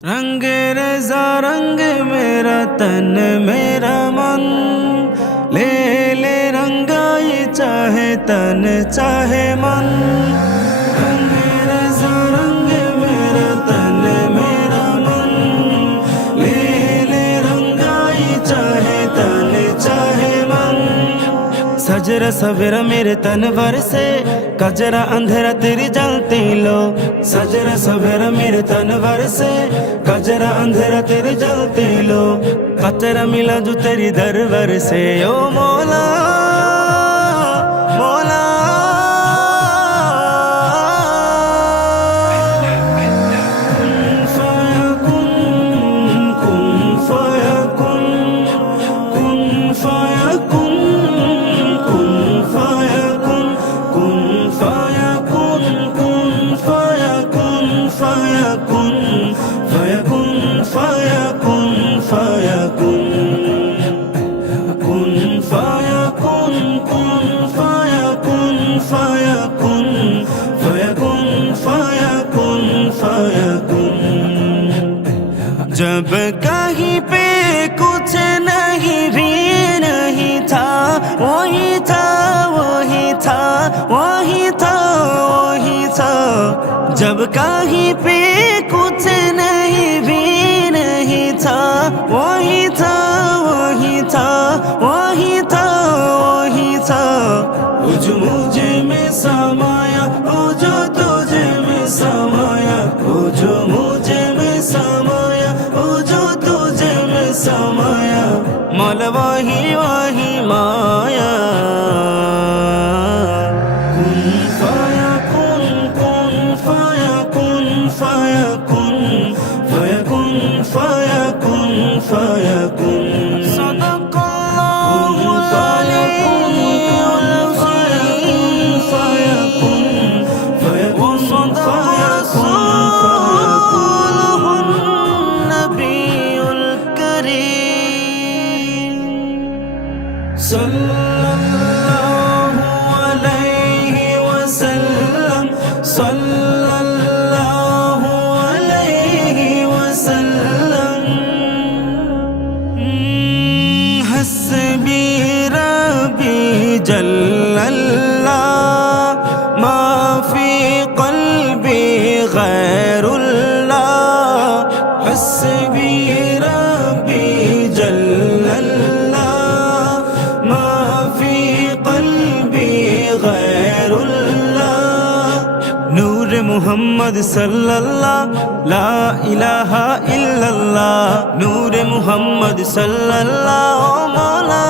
रंग रेज़ा रंग मेरा तन मेरा मन, ले ले रंगाई चाहे तन चाहे मन। रंग रेज़ा रंग मेरा तन मेरा मन, ले ले रंगाई चाहे तन चाहे मन। सजरा सवेरा मेरे तन भर से, कजरा अंधेरा तेरी जलती लो। सजरा सवेरा मेरे तन भर से, कजरा अंधेरा तेरी जलती लो। कतरा मिला जो तेरी दरबार से, ओ मौला मौला। जब कहीं पे कुछ नहीं भी नहीं था, वही था वही था वही था वही था। जब कहीं पे कुछ नहीं भी नहीं था, वही था वही था वही था वही था। वो जो मुझे में समाया, वो जो तुझे में समाया, वो जो मुझे में समाया, वो जो तुझे में समाया। मौला वही वही माया। कुन फाया कुन फाया कुन फाया कुन फाया कुन फाया कुन फाया कुन। सल्लल्लाहु अलैहि वसल्लम, सल्लल्लाहु अलैहि वसल्लम। हस्बी रब्बी जल्लल्लाह, मा फी क़ल्बी गैरुल्लाह। हस्बी रब्बी जल्लल्लाह, नूर मुहम्मद सल्लल्लाह, ला इलाहा इल्लल्लाह। नूर मुहम्मद सल्लल्लाह, ओ मौला।